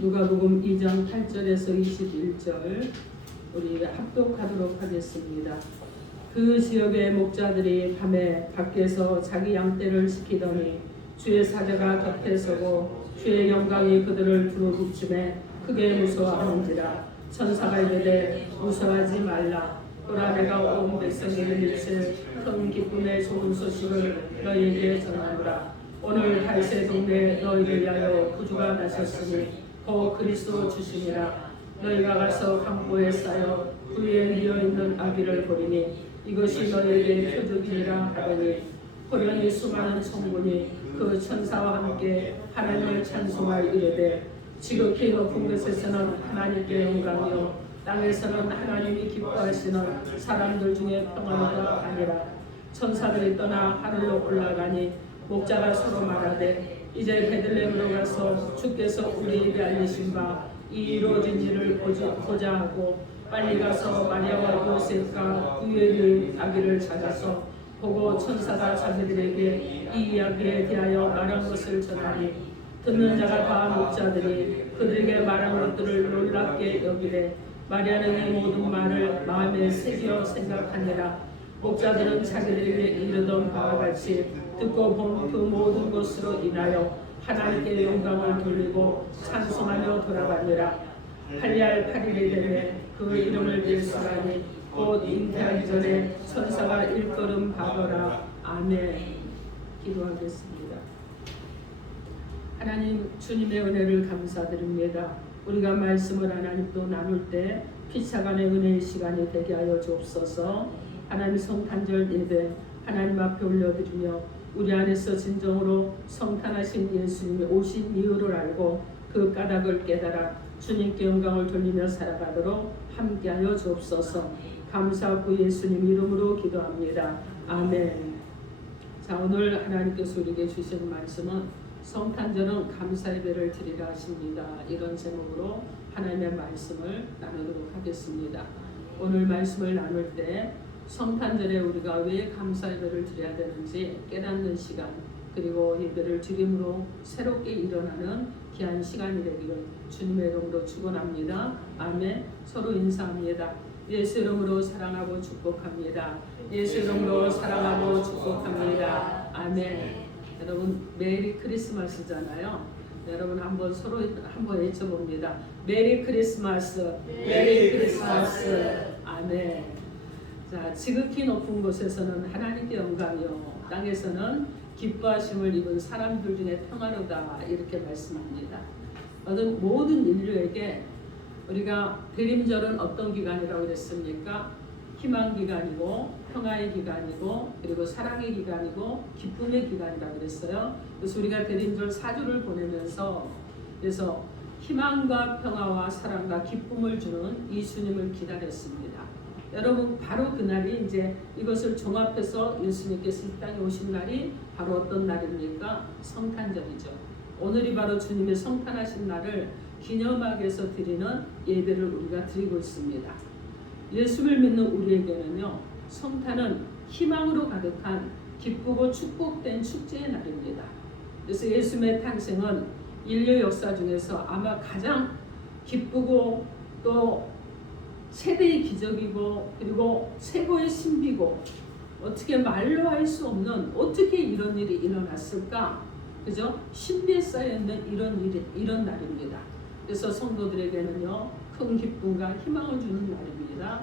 누가복음 2장 8절에서 21절 우리 합독하도록 하겠습니다. 그 지역의 목자들이 밤에 밖에서 자기 양떼를 지키더니 주의 사자가 곁에 서고 주의 영광이 그들을 두루비침에 크게 무서워하는지라. 천사가 이르되 무서워하지 말라. 보라 내가 온 백성에게 미칠 큰 기쁨의 좋은 소식을 너희에게 전하노라. 오늘 다윗의 동네에 너희를 위하여 구주가 나셨으니 곧 그리스도 주시니라. 너희가 가서 강보에 쌓여 그 위에 뉘어있는 아기를 보리니 이것이 너희에게 표적이니라 하더니 호련히 수많은 천군이 그 천사와 함께 하나님을 찬송하여 이르되 지극히 높은 곳에서는 하나님께 영광이요 땅에서는 하나님이 기뻐하시는 사람들 중에 평안하다 하니라. 천사들이 떠나 하늘로 올라가니 목자가 서로 말하되 이제 베들레헴으로 가서 주께서 우리에게 알리신 바 이 이루어진 일을 보자 하고 빨리 가서 마리아와 요셉과 그 위에 아기를 찾아서 보고 천사가 자기들에게 이 이야기에 대하여 말한 것을 전하니 듣는 자가 다 목자들이 그들에게 말한 것들을 놀랍게 여기되 마리아는 이 모든 말을 마음에 새겨 생각하니라. 목자들은 자기들에게 이르던 바와 같이 듣고 본 그 모든 것으로 인하여 하나님께 영광을 돌리고 찬송하며 돌아가니라. 8일 8일이 되매 그 이름을 예수라니 곧 잉태하기 전에 천사가 일걸음 가더라. 아멘. 기도하겠습니다. 하나님 주님의 은혜를 감사드립니다. 우리가 말씀을 하나님도 나눌 때 피차간의 은혜의 시간이 되게 하여 주옵소서. 하나님 성탄절 예배 하나님 앞에 올려드리며 우리 안에서 진정으로 성탄하신 예수님이 오신 이유를 알고 그 까닭을 깨달아 주님께 영광을 돌리며 살아가도록 함께하여 주옵소서. 감사하고 예수님 이름으로 기도합니다. 아멘. 자, 오늘 하나님께서 우리에게 주신 말씀은 성탄절은 감사 예배를 드리라 하십니다. 이런 제목으로 하나님의 말씀을 나누도록 하겠습니다. 오늘 말씀을 나눌 때 성탄절에 우리가 왜 감사 예배를 드려야 되는지 깨닫는 시간, 그리고 예배를 드림으로 새롭게 일어나는 귀한 시간이 되기를 주님의 이름으로 축원합니다. 아멘. 서로 인사합니다. 예수 이름으로 사랑하고 축복합니다. 예수 이름으로 사랑하고 축복합니다. 아멘. 여러분 메리 크리스마스잖아요. 여러분 한번 서로 한번 외쳐봅니다. 메리 크리스마스, 메리 크리스마스. 아멘. 자, 지극히 높은 곳에서는 하나님께 영광이요 땅에서는 기뻐하심을 입은 사람들 중에 평안하다 이렇게 말씀합니다. 모든 인류에게 우리가 대림절은 어떤 기간이라고 그랬습니까? 희망 기간이고 평화의 기간이고 그리고 사랑의 기간이고 기쁨의 기간이라고 그랬어요. 그래서 우리가 대림절 4주를 보내면서 그래서 희망과 평화와 사랑과 기쁨을 주는 예수님을 기다렸습니다. 여러분 바로 그날이 이제 이것을 종합해서 예수님께서 이 땅에 오신 날이 바로 어떤 날입니까? 성탄절이죠. 오늘이 바로 주님의 성탄하신 날을 기념하기 위해서 드리는 예배를 우리가 드리고 있습니다. 예수를 믿는 우리에게는요 성탄은 희망으로 가득한 기쁘고 축복된 축제의 날입니다. 그래서 예수님의 탄생은 인류 역사 중에서 아마 가장 기쁘고 또 최대의 기적이고 그리고 최고의 신비고 어떻게 말로 할 수 없는 어떻게 이런 일이 일어났을까? 그죠? 신비에 쌓여있는 이런 날입니다. 그래서 성도들에게는요 큰 기쁨과 희망을 주는 날입니다.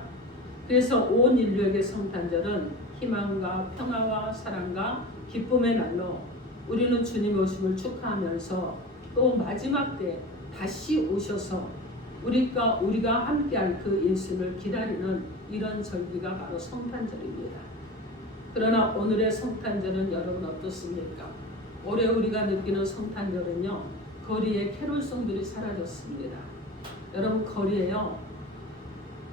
그래서 온 인류에게 성탄절은 희망과 평화와 사랑과 기쁨의 날로 우리는 주님 오심을 축하하면서 또 마지막 때 다시 오셔서 우리가 함께할 그 예수를 기다리는 이런 절기가 바로 성탄절입니다. 그러나 오늘의 성탄절은 여러분 어떻습니까? 올해 우리가 느끼는 성탄절은요 거리에 캐롤송들이 사라졌습니다. 여러분 거리에요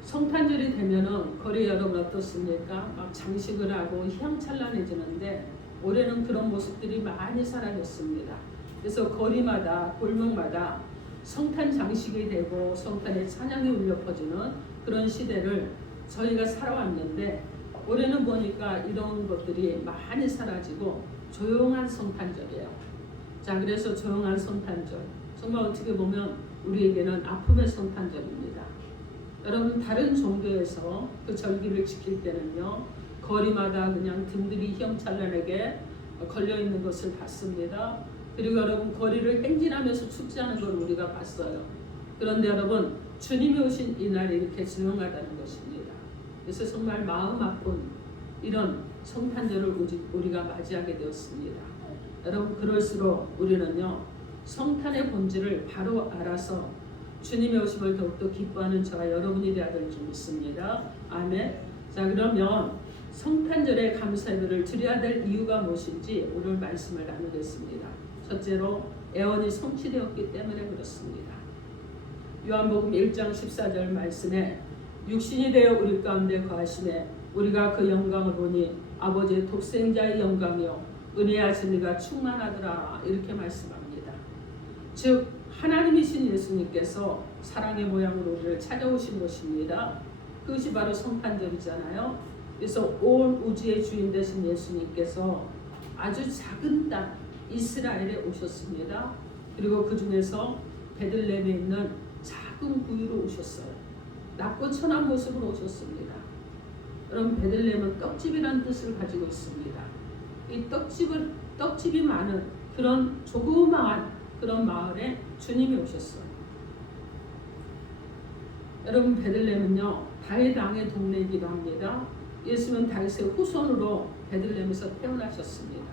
성탄절이 되면은 거리에 여러분 어떻습니까? 막 장식을 하고 휘황찬란해지는데 올해는 그런 모습들이 많이 사라졌습니다. 그래서 거리마다 골목마다 성탄 장식이 되고 성탄의 찬양이 울려 퍼지는 그런 시대를 저희가 살아왔는데 올해는 보니까 이런 것들이 많이 사라지고 조용한 성탄절이에요. 자, 그래서 조용한 성탄절 정말 어떻게 보면 우리에게는 아픔의 성탄절입니다. 여러분 다른 종교에서 그 절기를 지킬 때는요 거리마다 그냥 등들이 휘황찬란하게 걸려있는 것을 봤습니다. 그리고 여러분 거리를 행진하면서 축제하는 걸 우리가 봤어요. 그런데 여러분 주님이 오신 이날이 이렇게 조용하다는 것입니다. 그래서 정말 마음 아픈 이런 성탄절을 우리가 맞이하게 되었습니다. 여러분 그럴수록 우리는요 성탄의 본질을 바로 알아서 주님의 오심을 더욱더 기뻐하는 저와 여러분이 되어야 될 줄 믿습니다. 아멘. 자 그러면 성탄절에 감사 예배를 드려야 될 이유가 무엇인지 오늘 말씀을 나누겠습니다. 첫째로 애원이 성취되었기 때문에 그렇습니다. 요한복음 1장 14절 말씀에 육신이 되어 우리 가운데 거하시매 우리가 그 영광을 보니 아버지의 독생자의 영광이요 은혜와 진리가 충만하더라 이렇게 말씀합니다. 즉 하나님이신 예수님께서 사랑의 모양으로 우리를 찾아오신 것입니다. 그것이 바로 성탄절이잖아요. 그래서 온 우주의 주인 되신 예수님께서 아주 작은 땅 이스라엘에 오셨습니다. 그리고 그 중에서 베들레헴에 있는 작은 구유로 오셨어요. 낮고 천한 모습으로 오셨습니다. 여러분 베들레헴은 떡집이라는 뜻을 가지고 있습니다. 이 떡집이 많은 그런 조그마한 그런 마을에 주님이 오셨어요. 여러분 베들레헴은요 다윗 왕의 동네이기도 합니다. 예수는 다윗의 후손으로 베들레헴에서 태어나셨습니다.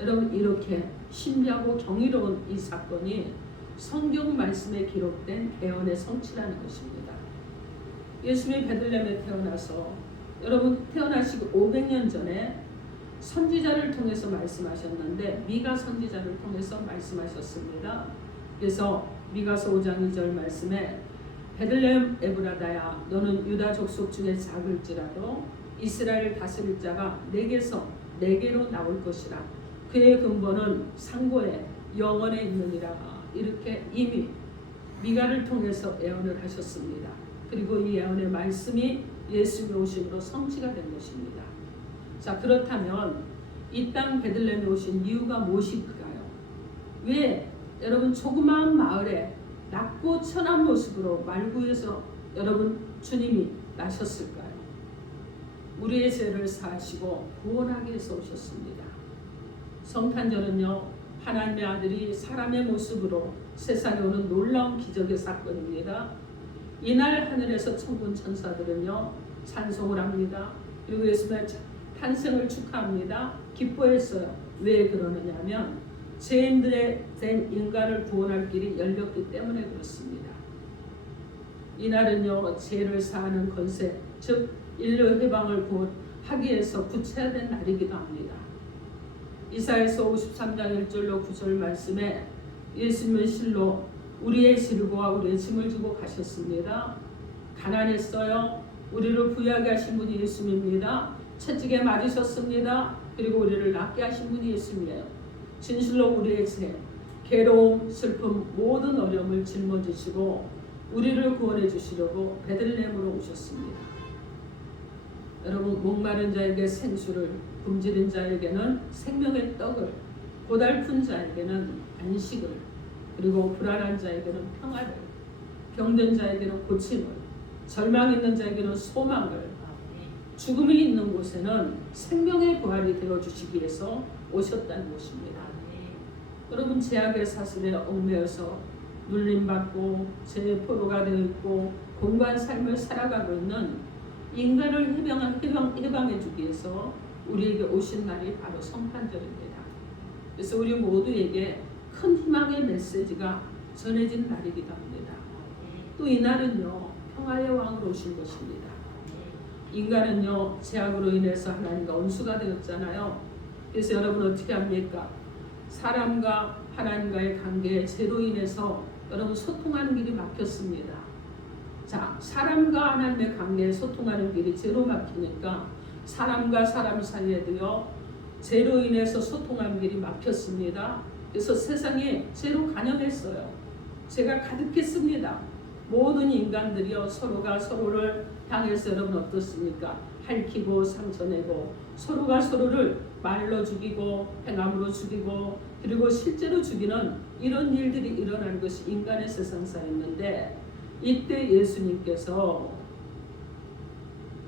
여러분 이렇게 신비하고 경이로운 이 사건이 성경 말씀에 기록된 애원의 성취라는 것입니다. 예수님이 베들레헴에 태어나서 여러분 태어나시기 500년 전에 선지자를 통해서 말씀하셨는데 미가 선지자를 통해서 말씀하셨습니다. 그래서 미가서 5장 2절 말씀에 베들레헴 에브라다야 너는 유다 족속 중에 작을지라도 이스라엘 다스릴 자가 내게로 나올 것이라 그의 근본은 상고에 영원에 있느니라 이렇게 이미 미가를 통해서 예언을 하셨습니다. 그리고 이 예언의 말씀이 예수님의 오심으로 성취가 된 것입니다. 자 그렇다면 이 땅 베들레헴에 오신 이유가 무엇일까요? 왜 여러분 조그마한 마을에 낮고 천한 모습으로 말구에서 여러분 주님이 나셨을까요? 우리의 죄를 사하시고 구원하기 위해서 오셨습니다. 성탄절은요 하나님의 아들이 사람의 모습으로 세상에 오는 놀라운 기적의 사건입니다. 이날 하늘에서 천군 천사들은요 찬송을 합니다. 그리고 예수님의 탄생을 축하합니다. 기뻐했어요. 왜 그러느냐 하면 죄인들의 된 인간을 구원할 길이 열렸기 때문에 그렇습니다. 이날은요 죄를 사하는 권세 즉 인류 해방을 하기 위해서 구체화된 날이기도 합니다. 이사야서 53장 1절로 9절 말씀에 예수님은 실로 우리의 질고와 우리의 짐을 주고 가셨습니다. 가난했어요. 우리를 부유하게 하신 분이 예수님입니다. 채찍에 맞으셨습니다. 그리고 우리를 낫게 하신 분이 예수님이에요. 진실로 우리의 죄, 괴로움, 슬픔, 모든 어려움을 짊어지시고 우리를 구원해 주시려고 베들레헴으로 오셨습니다. 여러분 목마른 자에게 생수를, 굶주린 자에게는 생명의 떡을, 고달픈 자에게는 안식을, 그리고 불안한 자에게는 평화를, 병든 자에게는 고침을, 절망 있는 자에게는 소망을, 죽음이 있는 곳에는 생명의 부활이 되어주시기 위해서 오셨다는 것입니다. 여러분 죄악의 사슬에 얽매여서 눌림받고 죄의 포로가 되어 있고 공고한 삶을 살아가고 있는 인간을 해방해 주기 위해서 우리에게 오신 날이 바로 성탄절입니다. 그래서 우리 모두에게 큰 희망의 메시지가 전해진 날이기도 합니다. 또 이날은요 평화의 왕으로 오신 것입니다. 인간은요 죄악으로 인해서 하나님과 원수가 되었잖아요. 그래서 여러분 어떻게 합니까? 사람과 하나님과의 관계에 죄로 인해서 여러분 소통하는 길이 막혔습니다. 자, 사람과 하나님의 관계에 소통하는 길이 죄로 막히니까 사람과 사람 사이에도요 죄로 인해서 소통하는 길이 막혔습니다. 그래서 세상에 죄로 간영했어요. 죄가 가득했습니다. 모든 인간들이요 서로가 서로를 향해서 여러분 어떻습니까? 핥히고 상처내고 서로가 서로를 말로 죽이고 행함으로 죽이고 그리고 실제로 주기는 이런 일들이 일어나는 것이 인간의 세상사였는데, 이때 예수님께서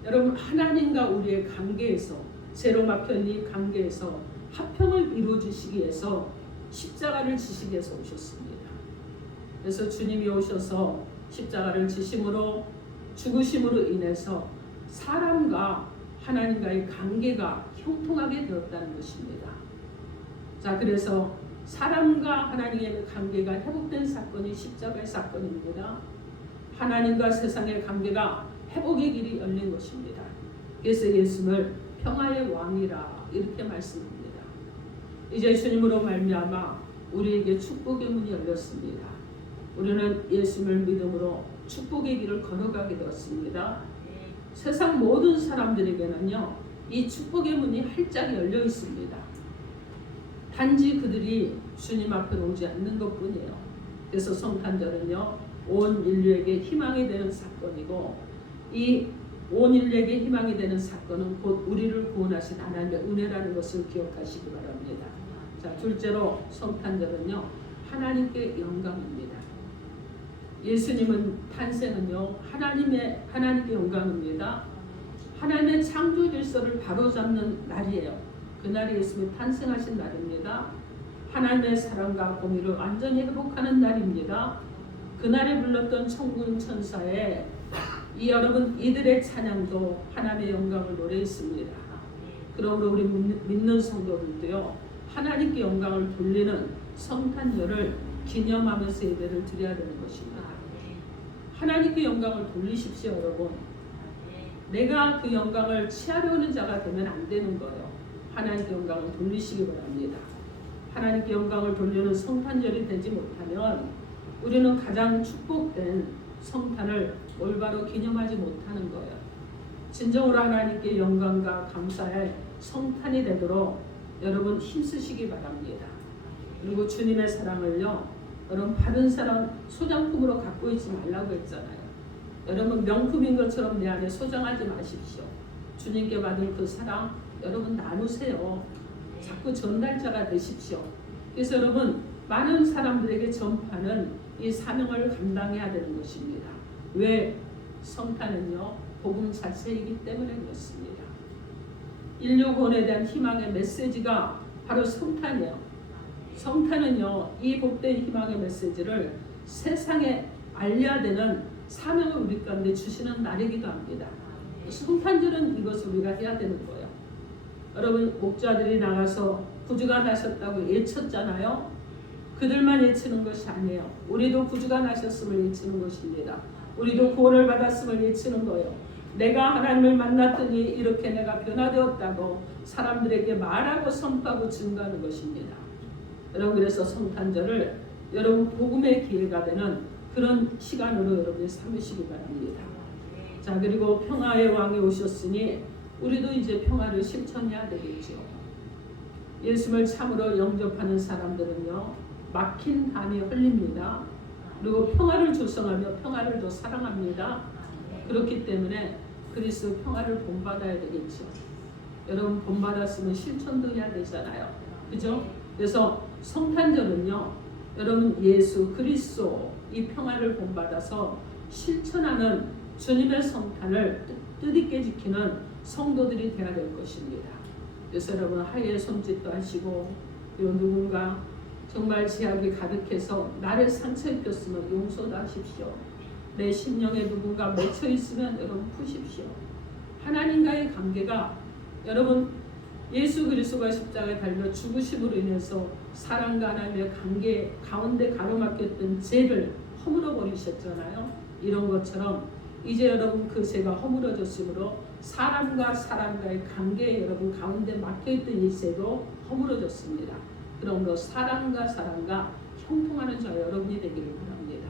여러분 하나님과 우리의 관계에서, 죄로 막힌 이 관계에서 화평을 이루어 주시기 위해서 십자가를 지시기 위해서 오셨습니다. 그래서 주님이 오셔서 십자가를 지심으로, 죽으심으로 인해서 사람과 하나님과의 관계가 형통하게 되었다는 것입니다. 자, 그래서 사람과 하나님의 관계가 회복된 사건이 십자가의 사건입니다. 하나님과 세상의 관계가 회복의 길이 열린 것입니다. 그래서 예수를 평화의 왕이라 이렇게 말씀합니다. 이제 주님으로 말미암아 우리에게 축복의 문이 열렸습니다. 우리는 예수를 믿음으로 축복의 길을 걸어가게 되었습니다. 세상 모든 사람들에게는요, 이 축복의 문이 활짝 열려 있습니다. 단지 그들이 주님 앞에 오지 않는 것뿐이에요. 그래서 성탄절은요, 온 인류에게 희망이 되는 사건이고, 이 온 인류에게 희망이 되는 사건은 곧 우리를 구원하신 하나님의 은혜라는 것을 기억하시기 바랍니다. 자, 둘째로 성탄절은요, 하나님께 영광입니다. 예수님은 탄생은요, 하나님께 영광입니다. 하나님의 창조 질서를 바로잡는 날이에요. 그날이 예수님이 탄생하신 날입니다. 하나님의 사랑과 공의를 완전히 회복하는 날입니다. 그날에 불렀던 천군 천사의 이 여러분 이들의 찬양도 하나님의 영광을 노래했습니다. 그러므로 우리 믿는 성도들도요, 하나님께 영광을 돌리는 성탄절을 기념하면서 예배를 드려야 되는 것입니다. 하나님께 영광을 돌리십시오, 여러분. 내가 그 영광을 취하려는 자가 되면 안 되는 거예요. 하나님께 영광을 돌리시기 바랍니다. 하나님께 영광을 돌리는 성탄절이 되지 못하면 우리는 가장 축복된 성탄을 올바로 기념하지 못하는 거예요. 진정으로 하나님께 영광과 감사의 성탄이 되도록 여러분 힘쓰시기 바랍니다. 그리고 주님의 사랑을요, 여러분 받은 사랑 소장품으로 갖고 있지 말라고 했잖아요. 여러분 명품인 것처럼 내 안에 소장하지 마십시오. 주님께 받은 그 사랑 여러분 나누세요. 자꾸 전달자가 되십시오. 그래서 여러분 많은 사람들에게 전파는 이 사명을 감당해야 되는 것입니다. 왜? 성탄은요, 복음 자체이기 때문에 그렇습니다. 인류 구원에 대한 희망의 메시지가 바로 성탄이에요. 성탄은요, 이 복된 희망의 메시지를 세상에 알려야 되는 사명을 우리 가운데 주시는 날이기도 합니다. 성탄절은 이것을 우리가 해야 되는 거예요. 여러분 목자들이 나가서 구주가 나셨다고 외쳤잖아요. 그들만 외치는 것이 아니에요. 우리도 구주가 나셨음을 외치는 것입니다. 우리도 구원을 받았음을 외치는 거예요. 내가 하나님을 만났더니 이렇게 내가 변화되었다고 사람들에게 말하고 선포하고 증거하는 것입니다. 여러분 그래서 성탄절을 여러분 복음의 기회가 되는 그런 시간으로 여러분이 삼으시기 바랍니다. 자, 그리고 평화의 왕이 오셨으니 우리도 이제 평화를 실천해야 되겠죠. 예수를 참으로 영접하는 사람들은요, 막힌 담이 흘립니다. 그리고 평화를 조성하며 평화를 더 사랑합니다. 그렇기 때문에 그리스도 평화를 본받아야 되겠죠. 여러분 본받았으면 실천도 해야 되잖아요. 그죠? 그래서 성탄절은요, 여러분 예수 그리스도 이 평화를 본받아서 실천하는 주님의 성탄을 뜻있게 지키는 성도들이 되어야 될 것입니다. 그래서 여러분 하루에 손짓도 하시고, 그리고 누군가 정말 제약이 가득해서 나를 상처 입혔으면 용서도 하십시오. 내 심령에 누군가 맺혀 있으면 여러분 푸십시오. 하나님과의 관계가 여러분 예수 그리스도가 십자가에 달려 죽으심으로 인해서 사람과 하나님의 관계 가운데 가로막혔던 죄를 허물어 버리셨잖아요. 이런 것처럼 이제 여러분 그 죄가 허물어졌으므로 사람과 사람과의 관계에 여러분 가운데 막혀있던 이 죄도 허물어졌습니다. 그러므로 사람과 사람과 형통하는 자 여러분이 되기를 바랍니다.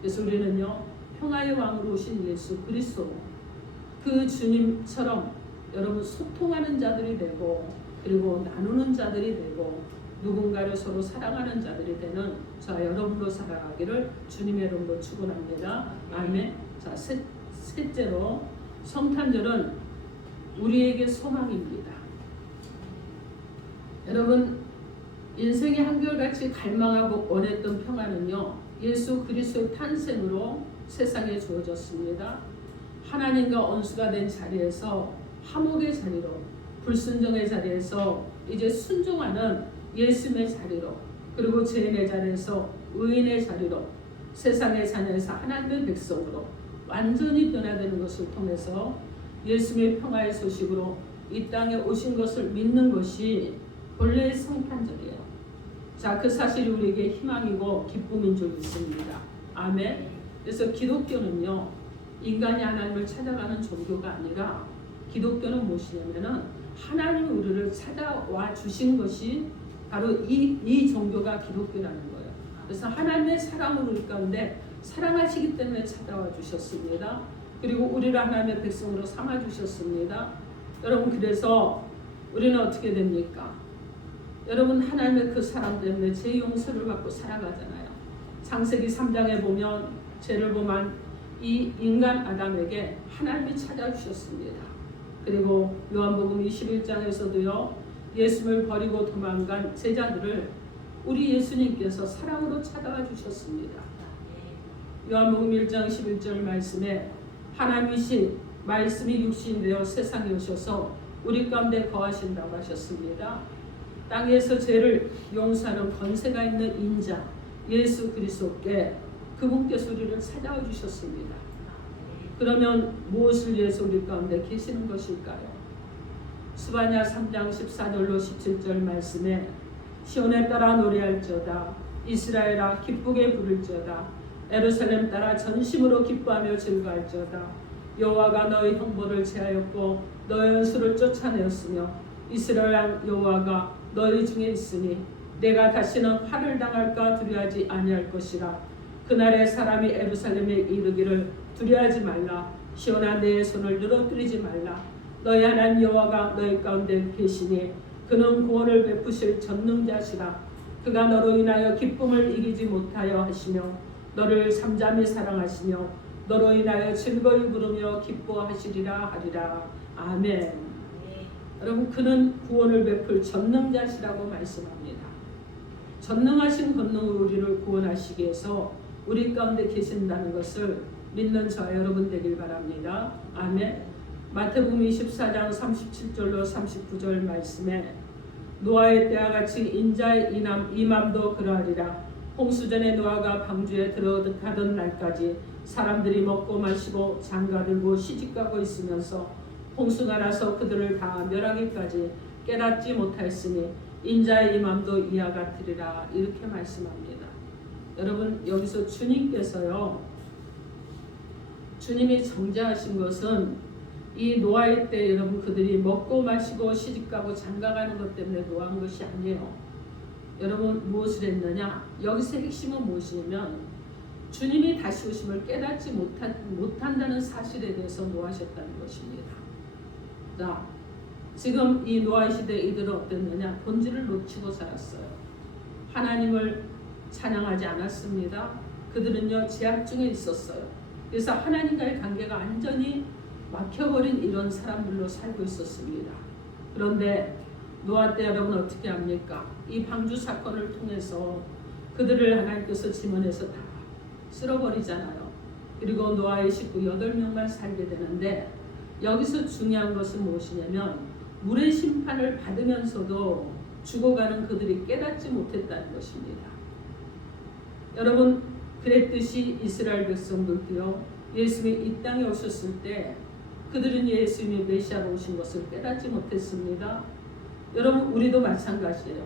그래서 우리는요, 평화의 왕으로 오신 예수 그리스도 그 주님처럼 여러분 소통하는 자들이 되고, 그리고 나누는 자들이 되고, 누군가를 서로 사랑하는 자들이 되는 자 여러분으로 살아가기를 주님의 이름으로 축원합니다. 아멘. 자, 셋째로 성탄절은 우리에게 소망입니다. 여러분 인생이 한결같이 갈망하고 원했던 평안은요, 예수 그리스도의 탄생으로 세상에 주어졌습니다. 하나님과 원수가 된 자리에서 화목의 자리로, 불순종의 자리에서 이제 순종하는 예수님의 자리로, 그리고 죄인의 자리에서 의인의 자리로, 세상의 자녀에서 하나님의 백성으로 완전히 변화되는 것을 통해서 예수님의 평화의 소식으로 이 땅에 오신 것을 믿는 것이 본래의 성탄절이에요. 자, 그 사실이 우리에게 희망이고 기쁨인 줄 믿습니다. 아멘. 그래서 기독교는요, 인간이 하나님을 찾아가는 종교가 아니라, 기독교는 무엇이냐면은 하나님이 우리를 찾아와 주신 것이 바로 이 종교가 기독교라는 거예요. 그래서 하나님의 사랑을 우리 가운데 사랑하시기 때문에 찾아와 주셨습니다. 그리고 우리를 하나님의 백성으로 삼아 주셨습니다. 여러분, 그래서 우리는 어떻게 됩니까? 여러분, 하나님의 그 사랑 때문에 죄 용서를 받고 살아가잖아요. 창세기 3장에 보면 죄를 범한 이 인간 아담에게 하나님이 찾아주셨습니다. 그리고 요한복음 21장에서도요, 예수님을 버리고 도망간 제자들을 우리 예수님께서 사랑으로 찾아와 주셨습니다. 요한복음 1장 11절 말씀에 하나님이신 말씀이 육신이 되어 세상에 오셔서 우리 가운데 거하신다고 하셨습니다. 땅에서 죄를 용서하는 권세가 있는 인자 예수 그리스도께 그분께서 우리를 찾아와 주셨습니다. 그러면 무엇을 위해서 우리 가운데 계시는 것일까요? 스바냐 3장 14절로 17절 말씀에 시온에 따라 노래할지어다, 이스라엘아 기쁘게 부를지어다, 예루살렘 따라 전심으로 기뻐하며 즐거할지어다. 여호와가 너희 형벌을 제하였고 너희 원수를 쫓아내었으며 이스라엘 여호와가 너희 중에 있으니 내가 다시는 화를 당할까 두려워하지 아니할 것이라. 그날에 사람이 예루살렘에 이르기를 두려워하지 말라, 시온아 내 손을 늘어뜨리지 말라. 너희 하나님 여호와가 너희 가운데 계시니 그는 구원을 베푸실 전능자시라. 그가 너로 인하여 기쁨을 이기지 못하여 하시며 너를 삼잠히 사랑하시며 너로 인하여 즐거이 부르며 기뻐하시리라 하리라. 아멘. 여러분, 그는 구원을 베풀 전능자시라고 말씀합니다. 전능하신 권능으로 우리를 구원하시기 위해서 우리 가운데 계신다는 것을 믿는 저와 여러분 되길 바랍니다. 아멘. 마태복음 24장 37절로 39절 말씀에 노아의 때와 같이 인자의 이맘도 그러하리라. 홍수전에 노아가 방주에 들어가던 날까지 사람들이 먹고 마시고 장가들고 시집가고 있으면서 홍수가 나서 그들을 다 멸하기까지 깨닫지 못하였으니 인자의 이맘도 이와 같으리라. 이렇게 말씀합니다. 여러분, 여기서 주님께서요, 주님이 정죄하신 것은 이 노아의 때 여러분 그들이 먹고 마시고 시집가고 장가가는 것 때문에 노아한 것이 아니에요. 여러분, 무엇을 했느냐? 여기서 핵심은 무엇이냐면 주님이 다시 오심을 깨닫지 못한다는 사실에 대해서 노하셨다는 것입니다. 자, 지금 이 노아 시대 이들은 어땠느냐? 본질을 놓치고 살았어요. 하나님을 찬양하지 않았습니다. 그들은요, 제약 중에 있었어요. 그래서 하나님과의 관계가 완전히 막혀버린 이런 사람들로 살고 있었습니다. 그런데 노아 때 여러분 어떻게 합니까? 이 방주 사건을 통해서 그들을 하나님께서 지면에서 다 쓸어버리잖아요. 그리고 노아의 식구 8명만 살게 되는데, 여기서 중요한 것은 무엇이냐면 물의 심판을 받으면서도 죽어가는 그들이 깨닫지 못했다는 것입니다. 여러분, 그랬듯이 이스라엘 백성들도요, 예수님이 이 땅에 오셨을 때 그들은 예수님이 메시아로 오신 것을 깨닫지 못했습니다. 여러분, 우리도 마찬가지예요.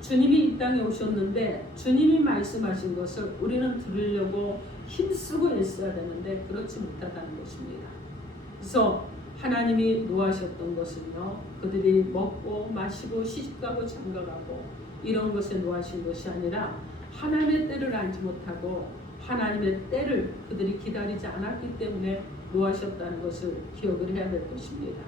주님이 이 땅에 오셨는데 주님이 말씀하신 것을 우리는 들으려고 힘쓰고 애써야 되는데 그렇지 못하다는 것입니다. 그래서 하나님이 노하셨던 것은요, 그들이 먹고 마시고 시집가고 장가가고 이런 것에 노하신 것이 아니라 하나님의 때를 알지 못하고 하나님의 때를 그들이 기다리지 않았기 때문에 노하셨다는 것을 기억을 해야 될 것입니다.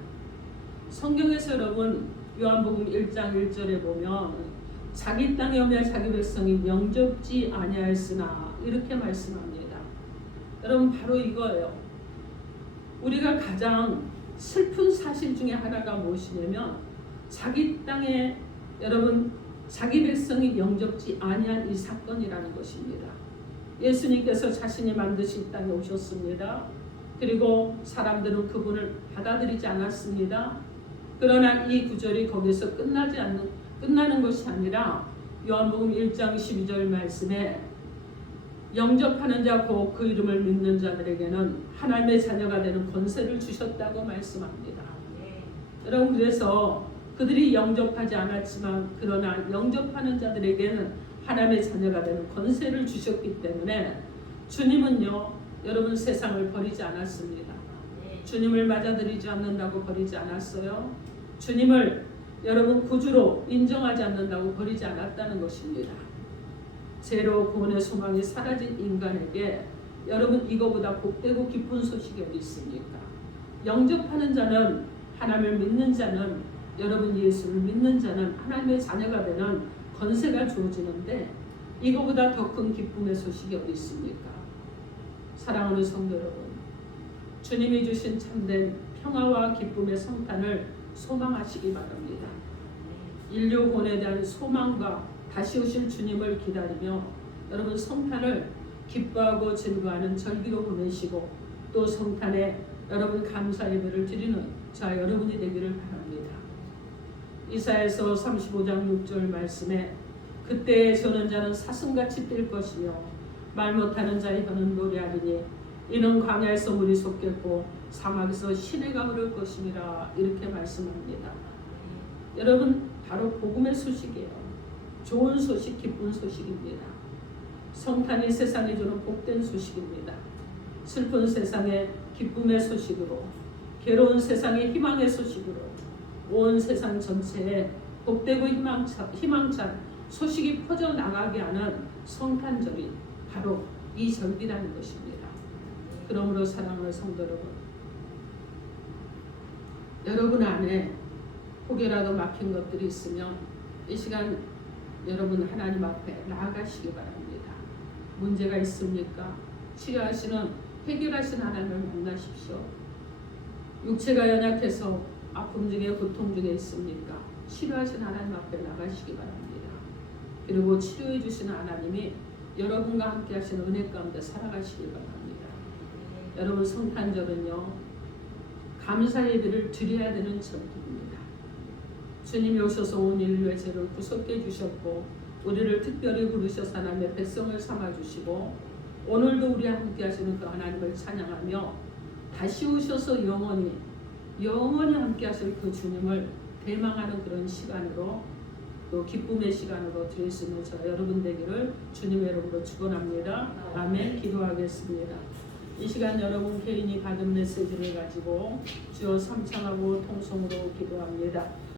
성경에서 여러분 요한복음 1장 1절에 보면 자기 땅에 오며 자기 백성이 영접지 아니하였으나 이렇게 말씀합니다. 여러분, 바로 이거예요. 우리가 가장 슬픈 사실 중에 하나가 무엇이냐면 자기 땅에 여러분 자기 백성이 영접지 아니한 이 사건이라는 것입니다. 예수님께서 자신이 만드신 이 땅에 오셨습니다. 그리고 사람들은 그분을 받아들이지 않았습니다. 그러나 이 구절이 거기서 끝나는 것이 아니라 요한복음 1장 12절 말씀에 영접하는 자 곧 그 이름을 믿는 자들에게는 하나님의 자녀가 되는 권세를 주셨다고 말씀합니다. 여러분, 그래서 그들이 영접하지 않았지만 그러나 영접하는 자들에게는 하나님의 자녀가 되는 권세를 주셨기 때문에 주님은요, 여러분 세상을 버리지 않았습니다. 주님을 맞아들이지 않는다고 버리지 않았어요. 주님을 여러분 구주로 인정하지 않는다고 버리지 않았다는 것입니다. 죄로 구원의 소망이 사라진 인간에게 여러분 이거보다 복되고 기쁜 소식이 어디 있습니까? 영접하는 자는, 하나님을 믿는 자는, 여러분 예수를 믿는 자는 하나님의 자녀가 되는 권세가 주어지는데 이거보다 더 큰 기쁨의 소식이 어디 있습니까? 사랑하는 성도 여러분, 주님이 주신 참된 평화와 기쁨의 성탄을 소망하시기 바랍니다. 인류 구원에 대한 소망과 다시 오실 주님을 기다리며 여러분 성탄을 기뻐하고 즐거워하는 절기로 보내시고 또 성탄에 여러분 감사 예배를 드리는 자 여러분이 되기를 바랍니다. 이사야서 35장 6절 말씀에 그때에 저는 자는 사슴같이 뛸 것이며 말 못하는 자의 혀는 노래하리니 이는 광야에서 물이 솟겠고 사막에서 시내가 흐를 것임이라 이렇게 말씀합니다. 여러분 바로 복음의 소식이에요. 좋은 소식, 기쁜 소식입니다. 성탄이 세상에 주는 복된 소식입니다. 슬픈 세상에 기쁨의 소식으로, 괴로운 세상에 희망의 소식으로 온 세상 전체에 복되고 희망찬 소식이 퍼져나가게 하는 성탄절이 바로 이 절기라는 것입니다. 그러므로 사랑하는 성도 여러분 안에 혹여라도 막힌 것들이 있으면 이 시간 여러분 하나님 앞에 나아가시기 바랍니다. 문제가 있습니까? 치료하시는, 해결하시는 하나님을 만나십시오. 육체가 연약해서 아픔 중에 고통 중에 있습니까? 치료하시는 하나님 앞에 나가시기 바랍니다. 그리고 치료해 주시는 하나님이 여러분과 함께 하시는 은혜 가운데 살아가시기 바랍니다. 여러분 성탄절은요, 감사 예배를 드려야 되는 절기입니다. 주님이 오셔서 온 인류의 죄를 구속해 주셨고 우리를 특별히 부르셔서 하나님의 백성을 삼아주시고 오늘도 우리와 함께 하시는 그 하나님을 찬양하며 다시 오셔서 영원히 함께 하실 그 주님을 대망하는 그런 시간으로 또 기쁨의 시간으로 드릴 수 있는 저 여러분 되기를 주님의 이름으로 축원합니다. 아멘. 기도하겠습니다. 이 시간 여러분 개인이 받은 메시지를 가지고 주여 삼창하고 통성으로 기도합니다.